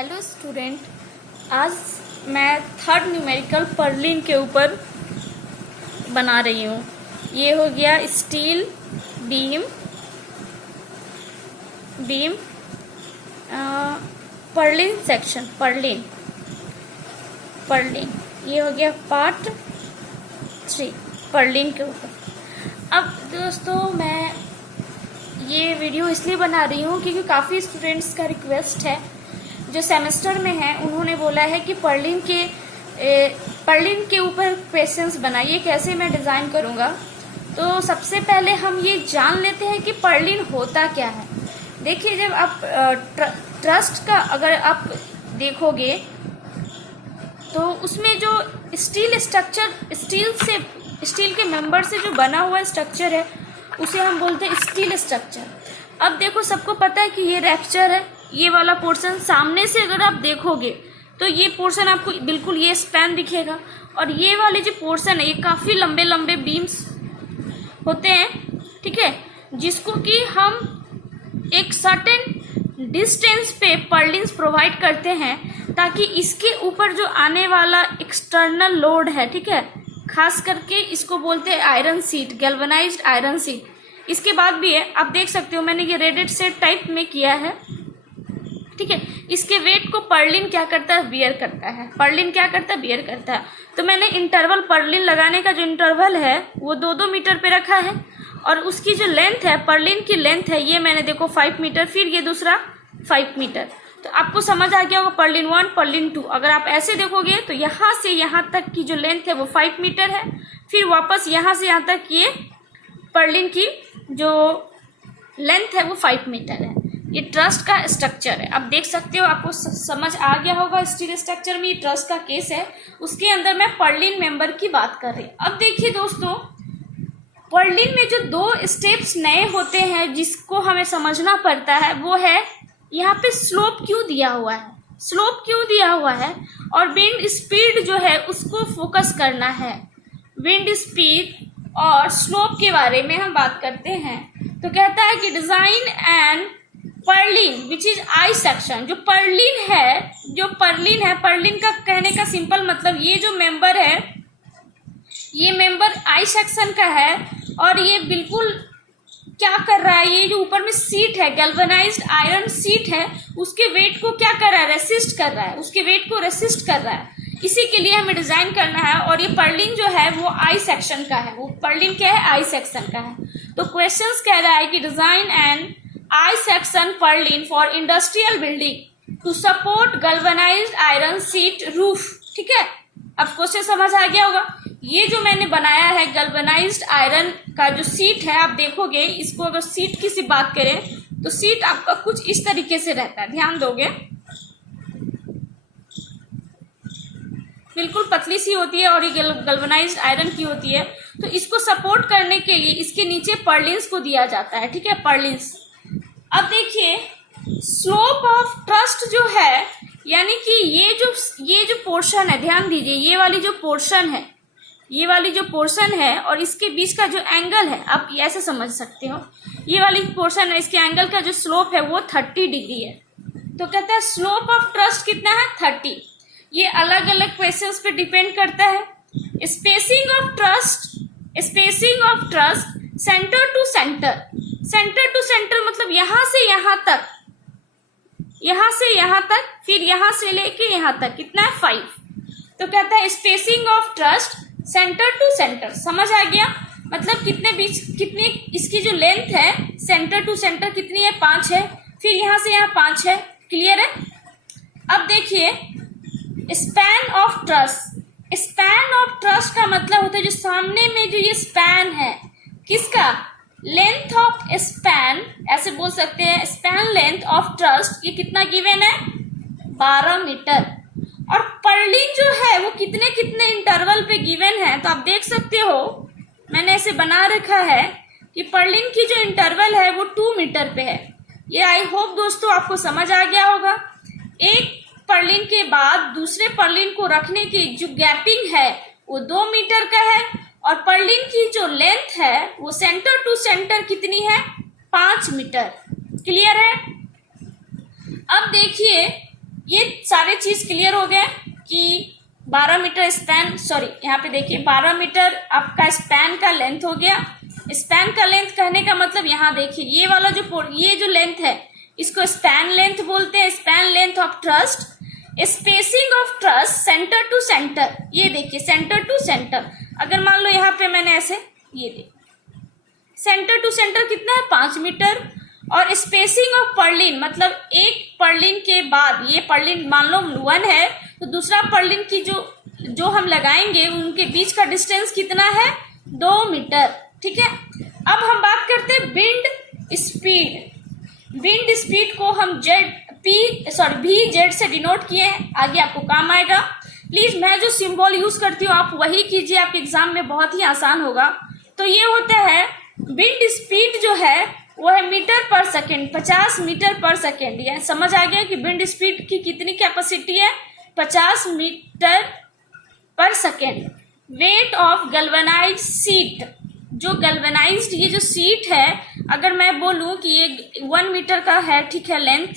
Hello student, आज मैं third numerical Perlin के ऊपर बना रही हूँ। ये हो गया steel beam Perlin section, Perlin ये हो गया पार्ट 3 पर्लिन के ऊपर। अब दोस्तों मैं ये वीडियो इसलिए बना रही हूँ क्योंकि काफ़ी स्टूडेंट्स का रिक्वेस्ट है जो सेमेस्टर में हैं, उन्होंने बोला है कि पर्लिन के ऊपर क्वेश्चंस बनाइए, कैसे मैं डिज़ाइन करूँगा। तो सबसे पहले हम ये जान लेते हैं कि पर्लिन होता क्या है। देखिए, जब आप ट्रस्ट का अगर आप देखोगे तो उसमें जो स्टील स्ट्रक्चर, स्टील के मेंबर से जो बना हुआ स्ट्रक्चर है उसे हम बोलते हैं स्टील स्ट्रक्चर। अब देखो, सबको पता है कि ये रैप्चर है, ये वाला पोर्शन सामने से अगर आप देखोगे तो ये पोर्शन आपको बिल्कुल ये स्पैन दिखेगा, और ये वाले जो पोर्शन है ये काफ़ी लंबे लंबे बीम्स होते हैं, ठीक है, जिसको कि हम एक सर्टेन डिस्टेंस पे पर्लिन्स प्रोवाइड करते हैं ताकि इसके ऊपर जो आने वाला एक्सटर्नल लोड है, ठीक है, खास करके इसको बोलते हैं iron sheet, galvanised iron sheet. इसके बाद भी है, आप देख सकते हो मैंने ये रेडेड सेट टाइप में किया है, ठीक है। इसके वेट को पर्लिन क्या करता है, बियर करता है। पर्लिन क्या करता है, बियर करता है। तो मैंने इंटरवल, पर्लिन लगाने का जो इंटरवल है वो 2-2 मीटर पे रखा है, और उसकी जो लेंथ है, पर्लिन की लेंथ है, ये मैंने देखो 5 मीटर, फिर ये दूसरा 5 मीटर। तो आपको समझ आ गया होगा पर्लिन 1, पर्लिन 2। अगर आप ऐसे देखोगे तो यहाँ से यहाँ तक की जो लेंथ है वो 5 मीटर है, फिर वापस यहाँ से यहाँ तक ये पर्लिन की जो लेंथ है वो 5 मीटर है। ये ट्रस्ट का स्ट्रक्चर है। आप देख सकते हो, आपको समझ आ गया होगा। स्टील स्ट्रक्चर में ये ट्रस्ट का केस है, उसके अंदर मैं पर्लिन मेंबर की बात कर रही हूँ। अब देखिए दोस्तों, पर्लिन में जो 2 स्टेप्स नए होते हैं जिसको हमें समझना पड़ता है वो है, यहाँ पे स्लोप क्यों दिया हुआ है, स्लोप क्यों दिया हुआ है, और विंड स्पीड जो है उसको फोकस करना है। विंड स्पीड और स्लोप के बारे में हम बात करते हैं। तो कहता है कि design and Perlin which is I section. जो पर्लिन है, पर्लिन का कहने का सिंपल मतलब, ये जो मेंबर है ये मेंबर आई सेक्शन का है, और ये बिल्कुल क्या कर रहा है, ये जो ऊपर में सीट है, गैल्वेनाइज्ड आयरन सीट है, उसके वेट को क्या कर रहा है, रेसिस्ट कर रहा है, उसके वेट को रेसिस्ट कर रहा है। इसी के लिए हमें डिजाइन करना है, और ये पर्लिन जो है वो आई सेक्शन का है। वो पर्लिन क्या है, आई सेक्शन का है। तो क्वेश्चंस कह रहा है कि design and I section purlin for industrial building to support galvanised iron sheet roof, ठीक है। अब क्वेश्चन समझ आ गया होगा। ये जो मैंने बनाया है गैल्वेनाइज्ड आयरन का जो सीट है, आप देखोगे इसको, अगर सीट की सी बात करें तो सीट आपका कुछ इस तरीके से रहता है, ध्यान दोगे, बिल्कुल पतली सी होती है, और ये गैल्वेनाइज्ड आयरन की होती है। तो इसको सपोर्ट करने के लिए इसके नीचे पर्लिन्स को दिया जाता है, ठीक है, पर्लिन्स। अब देखिए, स्लोप ऑफ ट्रस्ट जो है, यानी कि ये जो पोर्शन है, ध्यान दीजिए, ये वाली जो पोर्शन है और इसके बीच का जो एंगल है, आप ऐसे समझ सकते हो, ये वाली पोर्शन है, इसके एंगल का जो स्लोप है वो 30 डिग्री है। तो कहता है स्लोप ऑफ ट्रस्ट कितना है, 30। ये अलग अलग क्वेश्चंस पे डिपेंड करता है। Spacing of truss centre to centre मतलब यहाँ से यहाँ तक, फिर यहाँ से लेके यहाँ तक, कितना है, 5। तो कहता है spacing of truss centre to centre. समझ आ गया, मतलब कितनी इसकी जो लेंथ है सेंटर टू सेंटर कितनी है, 5 है, फिर यहाँ से यहाँ 5 है। क्लियर है। अब देखिए, स्पैन ऑफ ट्रस्ट का मतलब होता है जो सामने में जो ये स्पैन है, किसका, लेंथ ऑफ स्पैन, ऐसे बोल सकते हैं, स्पैन लेंथ ऑफ ट्रस्ट, ये कितना गिवन है, 12 मीटर। और पर्लिन जो है वो कितने इंटरवल पे गिवन है, तो आप देख सकते हो मैंने ऐसे बना रखा है कि पर्लिन की जो इंटरवल है वो 2 मीटर पे है। ये आई होप दोस्तों आपको समझ आ गया होगा। एक पर्लिन के बाद दूसरे पर्लिन को रखने की जो गैपिंग है वो 2 मीटर का है, और पर्लिन की जो लेंथ है वो सेंटर टू सेंटर कितनी है, 5 मीटर। क्लियर है। अब देखिए, ये सारे चीज क्लियर हो गए कि 12 मीटर स्पैन, सॉरी यहाँ पे देखिए 12 मीटर आपका स्पैन का लेंथ हो गया। स्पैन का लेंथ कहने का मतलब यहाँ देखिए ये वाला ये जो लेंथ है इसको स्पैन लेंथ बोलते हैं, span length of truss. Spacing of truss centre to centre, ये देखिए सेंटर टू सेंटर, अगर मान लो यहाँ पे मैंने ऐसे ये देखिए सेंटर टू सेंटर कितना है 5 मीटर। और स्पेसिंग ऑफ पर्लिन मतलब एक पर्लिन के बाद, ये पर्लिन मान लो 1 है तो दूसरा पर्लिन की जो हम लगाएंगे उनके बीच का डिस्टेंस कितना है 2 मीटर, ठीक है। अब हम बात करते हैं विंड स्पीड। विंड स्पीड को हम वी जेड से डिनोट किए हैं, आगे आपको काम आएगा। प्लीज मैं जो सिंबल यूज करती हूँ आप वही कीजिए, आपके एग्जाम में बहुत ही आसान होगा। तो ये होता है विंड स्पीड जो है वो है मीटर पर सेकेंड, 50 मीटर पर सेकेंड। ये समझ आ गया कि विंड स्पीड की कितनी कैपेसिटी है 50 मीटर पर second. Weight of galvanised sheet, जो गैल्वेनाइज्ड ये जो सीट है अगर मैं बोलूं कि ये 1 मीटर का है, ठीक है, लेंथ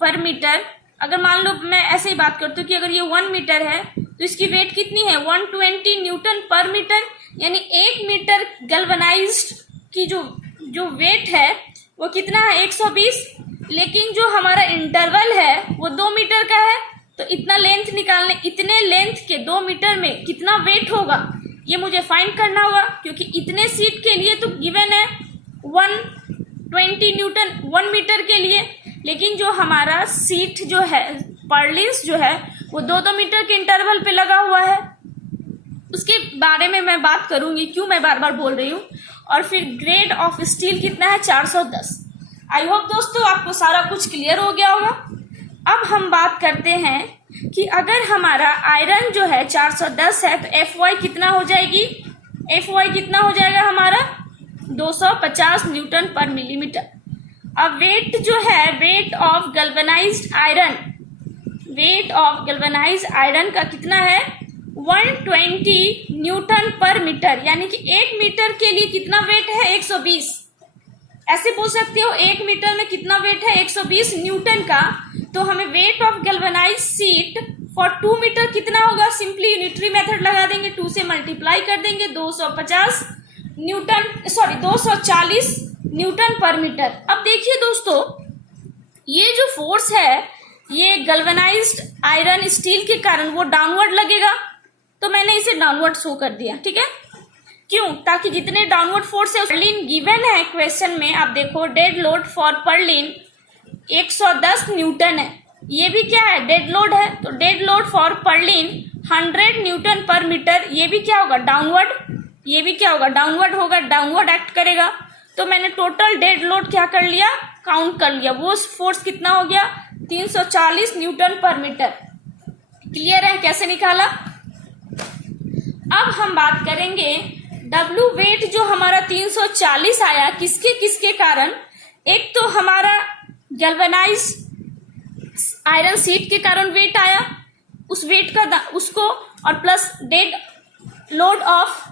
पर मीटर, अगर मान लो मैं ऐसे ही बात करती हूँ कि अगर ये 1 मीटर है तो इसकी वेट कितनी है 120 न्यूटन पर मीटर, यानी 1 मीटर गैल्वेनाइज्ड की जो वेट है वो कितना है 120। लेकिन जो हमारा इंटरवल है वो 2 मीटर का है, तो इतना लेंथ निकालने, इतने लेंथ के 2 मीटर में कितना वेट होगा ये मुझे फाइंड करना होगा, क्योंकि इतने सीट के लिए तो गिवन है 120 न्यूटन 1 मीटर के लिए। लेकिन जो हमारा सीट जो है पर्लिन्स जो है वो 2-2 मीटर के इंटरवल पे लगा हुआ है, उसके बारे में मैं बात करूंगी, क्यों मैं बार बार बोल रही हूँ। और फिर ग्रेड ऑफ स्टील कितना है 410। आई होप दोस्तों आपको सारा कुछ क्लियर हो गया होगा। अब हम बात करते हैं कि अगर हमारा आयरन जो है 410 है तो Fy कितना हो जाएगी, Fy कितना हो जाएगा हमारा 250 न्यूटन पर मिलीमीटर। अब वेट जो है weight of galvanised iron, weight of galvanised iron का कितना है 120 न्यूटन पर मीटर, यानी कि 1 मीटर के लिए कितना वेट है 120। ऐसे पूछ सकते हो 1 मीटर में कितना वेट है 120 न्यूटन का, तो हमें weight of galvanised sheet for 2 metre कितना होगा, सिंपली यूनिटरी मेथड लगा देंगे, 2 से मल्टीप्लाई कर देंगे 240 न्यूटन पर मीटर। अब देखिए दोस्तों ये जो फोर्स है ये गैल्वेनाइज्ड आयरन स्टील के कारण वो डाउनवर्ड लगेगा, तो मैंने इसे डाउनवर्ड शो कर दिया, ठीक है। क्यों, ताकि जितने डाउनवर्ड फोर्स है पर्लिन गिवन है क्वेश्चन में, आप देखो dead load for Perlin 110 Newton है, ये भी क्या है डेड लोड है, तो dead load for Perlin 100 Newton पर मीटर, ये भी क्या होगा डाउनवर्ड, ये भी क्या होगा डाउनवर्ड होगा, डाउनवर्ड एक्ट करेगा। तो मैंने टोटल डेड लोड क्या कर लिया काउंट कर लिया, वो फोर्स कितना हो गया 340 न्यूटन पर मीटर। क्लियर है कैसे निकाला। अब हम बात करेंगे W वेट जो हमारा 340 आया किसके किसके कारण, एक तो हमारा गैल्वेनाइज्ड आयरन सीट के कारण वेट आया, उस वेट का उसको, और plus dead load of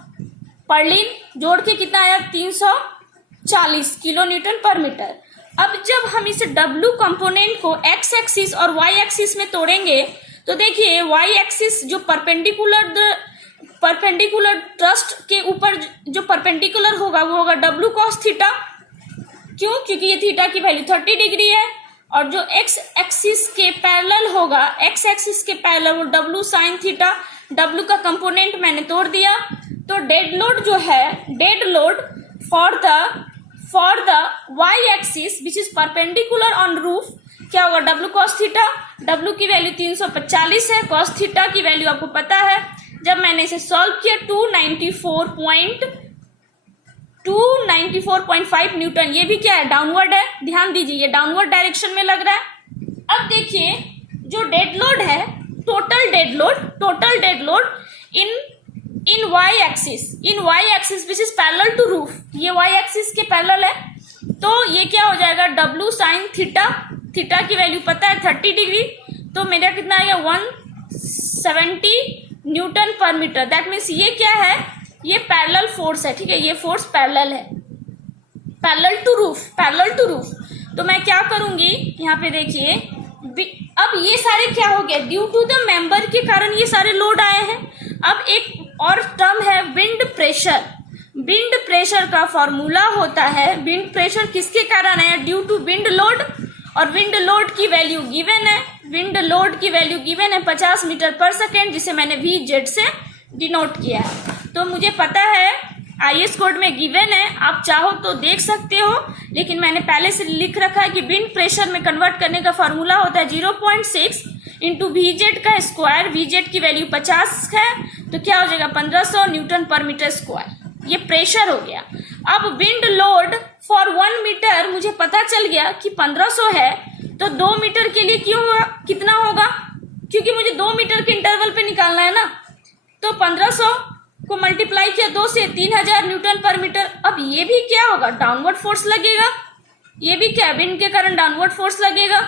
Perlin जोड़ के कितना आया 340 किलो न्यूटन पर मीटर। अब जब हम इसे W कंपोनेंट को x एक्सिस और y एक्सिस में तोड़ेंगे तो देखिए y एक्सिस जो परपेंडिकुलर ट्रस्ट के ऊपर जो परपेंडिकुलर होगा वो होगा W cos थीटा, क्यों, क्योंकि ये थीटा की वैल्यू 30 डिग्री है, और जो x एक्सिस के पैरेलल होगा, x एक्सिस के पैरेलल वो W sin थीटा, W का कंपोनेंट मैंने तोड़ दिया। तो डेड लोड जो है dead load for the y axis which is perpendicular on roof क्या होगा W cos थीटा, W की वैल्यू 345 है, cos थीटा की वैल्यू आपको पता है, जब मैंने इसे सॉल्व किया 294.5 न्यूटन, ये भी क्या है डाउनवर्ड है, ध्यान दीजिए ये डाउनवर्ड डायरेक्शन में लग रहा है। अब देखिए जो डेड लोड है total dead load in y axis which is parallel to roof, ये y एक्सिस के पैरेलल है, तो ये क्या हो जाएगा W sin थीटा, थीटा की वैल्यू पता है 30 डिग्री, तो मेरा कितना आ गया 170 न्यूटन पर मीटर। दैट मीन्स ये क्या है, ये पैरेलल फोर्स है, ठीक है, ये फोर्स पैरेलल है, पैरेलल टू रूफ। तो मैं क्या करूंगी यहाँ पे देखिए अब ये सारे क्या हो गया, ड्यू टू द मेंबर के कारण ये सारे लोड आए हैं। अब एक और टर्म है विंड प्रेशर। विंड प्रेशर का फॉर्मूला होता है, विंड प्रेशर किसके कारण है, ड्यू टू विंड लोड, और विंड लोड की वैल्यू गिवन है, विंड लोड की वैल्यू गिवन है 50 मीटर पर सेकेंड, जिसे मैंने VZ से डिनोट किया है। तो मुझे पता है IS कोड में गिवन है, आप चाहो तो देख सकते हो, लेकिन मैंने पहले से लिख रखा है कि विंड प्रेशर में कन्वर्ट करने का फॉर्मूला होता है 0.6 इंटू VZ का स्क्वायर। VZ की वैल्यू 50 है, तो क्या हो जाएगा 1500 न्यूटन पर मीटर स्क्वायर। ये प्रेशर हो गया। अब विंड लोड फॉर 1 मीटर मुझे पता चल गया कि 1500 है, तो 2 मीटर के लिए क्यों कितना होगा, क्योंकि मुझे 2 मीटर के इंटरवल पे निकालना है ना। तो 1500 को मल्टीप्लाई किया 2 से, 3000 न्यूटन पर मीटर। अब ये भी क्या होगा, डाउनवर्ड फोर्स लगेगा। ये भी क्या, विंड के कारण डाउनवर्ड फोर्स लगेगा।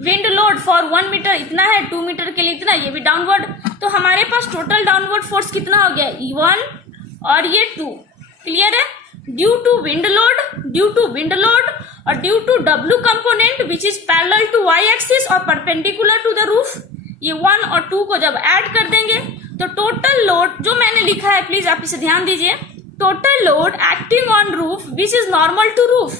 विंड लोड फॉर 1 मीटर इतना है, 2 मीटर के लिए इतना, ये भी डाउनवर्ड। तो हमारे पास टोटल डाउनवर्ड फोर्स कितना हो गया, E1 और ये 2। क्लियर है, due to wind load, due to wind load और due to W component which is parallel to Y axis और परपेंडिकुलर टू द रूफ। ये 1 और 2 को जब ऐड कर देंगे तो टोटल लोड जो मैंने लिखा है, प्लीज आप इसे ध्यान दीजिए, total load acting on roof which is normal to roof.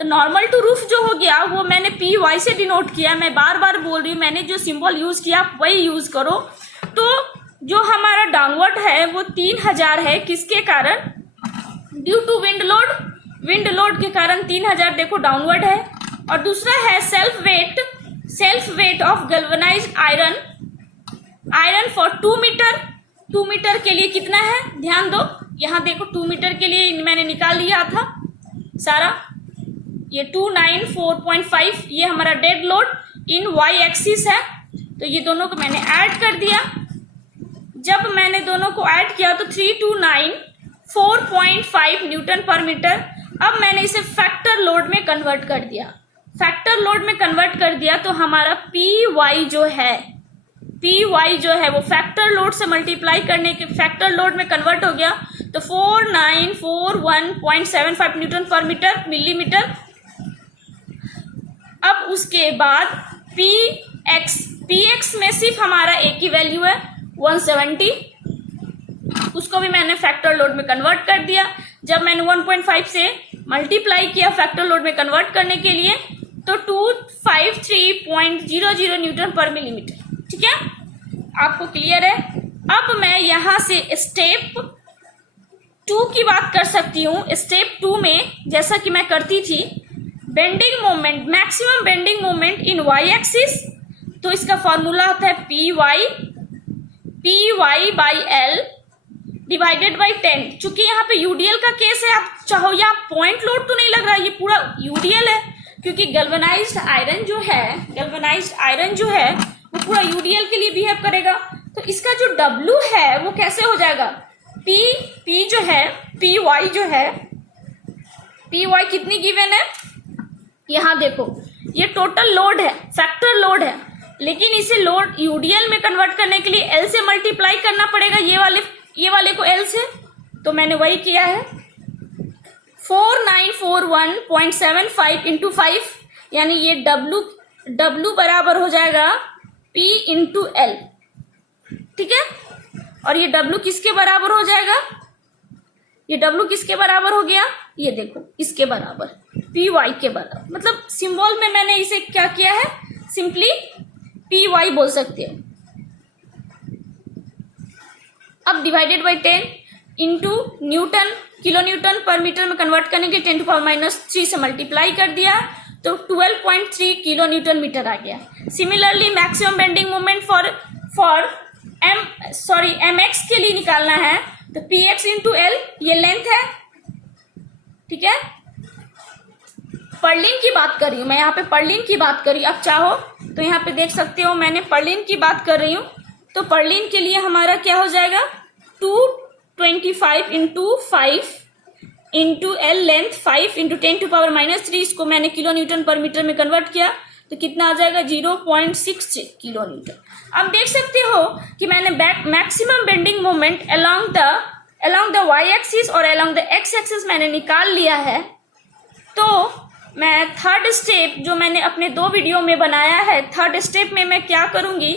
तो नॉर्मल टू रूफ जो हो गया वो मैंने PY से डिनोट किया। मैं बार बार बोल रही हूँ, मैंने जो सिंबल यूज किया आप वही यूज करो। तो जो हमारा डाउनवर्ड है वो 3000 है, किसके कारण, due to wind load. Wind load के कारण 3000 देखो डाउनवर्ड है। और दूसरा है self weight of galvanised iron for 2 metre. 2 metre के लिए कितना है, ध्यान दो, यहाँ देखो 2 मीटर के लिए मैंने निकाल लिया था सारा, ये 294.5 ये हमारा dead load in Y axis है। तो ये दोनों को मैंने ऐड कर दिया। जब मैंने दोनों को ऐड किया तो 3294.5 न्यूटन पर मीटर। अब मैंने इसे फैक्टर लोड में कन्वर्ट कर दिया। फैक्टर लोड में कन्वर्ट कर दिया तो हमारा PY जो है वो फैक्टर लोड से मल्टीप्लाई करने के फैक्टर लोड में कन्वर्ट हो गया, तो 4941.75 न्यूटन पर मीटर मिलीमीटर। अब उसके बाद PX में सिर्फ हमारा एक ही वैल्यू है 170, उसको भी मैंने फैक्टर लोड में कन्वर्ट कर दिया। जब मैंने 1.5 से मल्टीप्लाई किया फैक्टर लोड में कन्वर्ट करने के लिए तो 253.00 न्यूटन पर मिलीमीटर। ठीक है, आपको क्लियर है। अब मैं यहां से स्टेप 2 की बात कर सकती हूँ। स्टेप 2 में जैसा कि मैं करती थी, bending moment, maximum bending moment in Y axis, तो इसका फॉर्मूला होता है PY by L divided by 10। चूंकि यहाँ पे UDL का केस है, आप चाहो या पॉइंट लोड तो नहीं लग रहा, ये पूरा UDL है, क्योंकि गैल्वेनाइज्ड आयरन जो है वो पूरा UDL के लिए बिहेव करेगा। तो इसका जो W है वो कैसे हो जाएगा, PY कितनी गिवन है, यहाँ देखो ये टोटल लोड है, फैक्टर लोड है, लेकिन इसे लोड UDL में कन्वर्ट करने के लिए L से मल्टीप्लाई करना पड़ेगा, ये वाले को L से। तो मैंने वही किया है, 4941.75 इंटू 5, यानी ये W बराबर हो जाएगा P इंटू L। ठीक है, और ये W किसके बराबर हो जाएगा, ये W किसके बराबर हो गया, ये देखो इसके बराबर, PY के बराबर। मतलब सिंबल में मैंने इसे क्या किया है, सिंपली PY बोल सकते हो। अब divided by 10 into Newton, kilo Newton पर मीटर में कन्वर्ट करने के 10⁻³ से मल्टीप्लाई कर दिया तो 12.3 किलो न्यूटन मीटर आ गया। Similarly maximum bending moment for MX के लिए निकालना है तो PX इंटू L, ये लेंथ है। ठीक है, पर्लिन की बात कर रही हूँ मैं, यहाँ पे पर्लिन की बात कर रही हूँ। आप चाहो तो यहाँ पे देख सकते हो मैंने पर्लिन की बात कर रही हूँ। तो पर्लिन के लिए हमारा क्या हो जाएगा, 225 into 5 into L length 5 into 10⁻³ इसको मैंने किलो न्यूटन पर मीटर में कन्वर्ट किया तो कितना आ जाएगा 0.66 किलो न्यूटन। अब देख सकते हो कि मैंने maximum bending moment along the Y axis और अलोंग द X एक्सिस मैंने निकाल लिया है। तो मैं थर्ड स्टेप जो मैंने अपने 2 वीडियो में बनाया है, थर्ड स्टेप में मैं क्या करूंगी,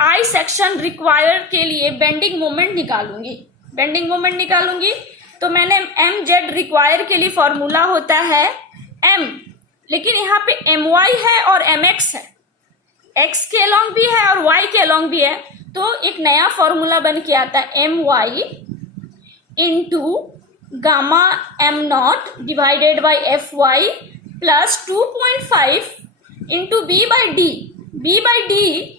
आई सेक्शन रिक्वायर के लिए बेंडिंग मोमेंट निकालूंगी। बेंडिंग मोमेंट निकालूंगी तो मैंने एम जेड रिक्वायर के लिए फॉर्मूला होता है एम, लेकिन यहाँ पे एम वाई है और एम एक्स है, एक्स के अलोंग भी है और वाई के अलोंग भी है, तो एक नया फॉर्मूला बन के आता है M y into gamma M naught divided by F y plus 2.5 into b by d. B by d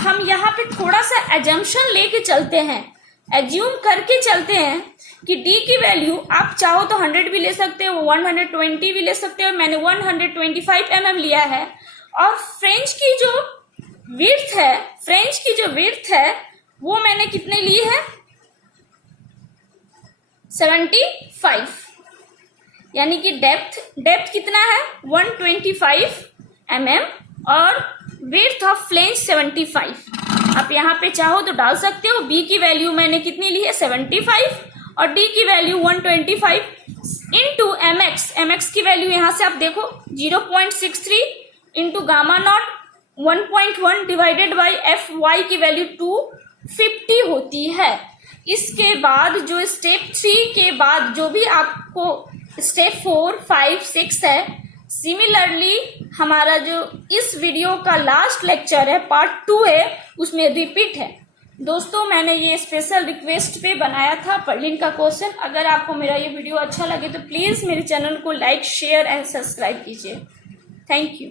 हम यहाँ पे थोड़ा सा एजम्पशन लेके चलते हैं, एज्यूम करके चलते हैं कि डी की वैल्यू आप चाहो तो 100 भी ले सकते हो, 120 भी ले सकते हो, मैंने 125 mm लिया है। और फ्रेंच की जो विड्थ है वो मैंने कितने ली है, 75, यानी कि डेप्थ कितना है 125 mm और विड्थ ऑफ फ्लेंज 75। आप यहाँ पे चाहो तो डाल सकते हो। बी की वैल्यू मैंने कितनी ली है 75 और डी की वैल्यू 125 इंटू एम एक्स की वैल्यू यहाँ से आप देखो 0.63 into gamma naught 1.1 divided by F y की वैल्यू 250 होती है। इसके बाद जो स्टेप 3 के बाद जो भी आपको स्टेप 4, 5, 6 है, सिमिलरली हमारा जो इस वीडियो का लास्ट लेक्चर है पार्ट 2 है, उसमें रिपीट है। दोस्तों मैंने ये स्पेशल रिक्वेस्ट पे बनाया था पर्लिन का क्वेश्चन। अगर आपको मेरा ये वीडियो अच्छा लगे तो प्लीज़ मेरे चैनल को लाइक, शेयर एंड सब्सक्राइब कीजिए। Thank you.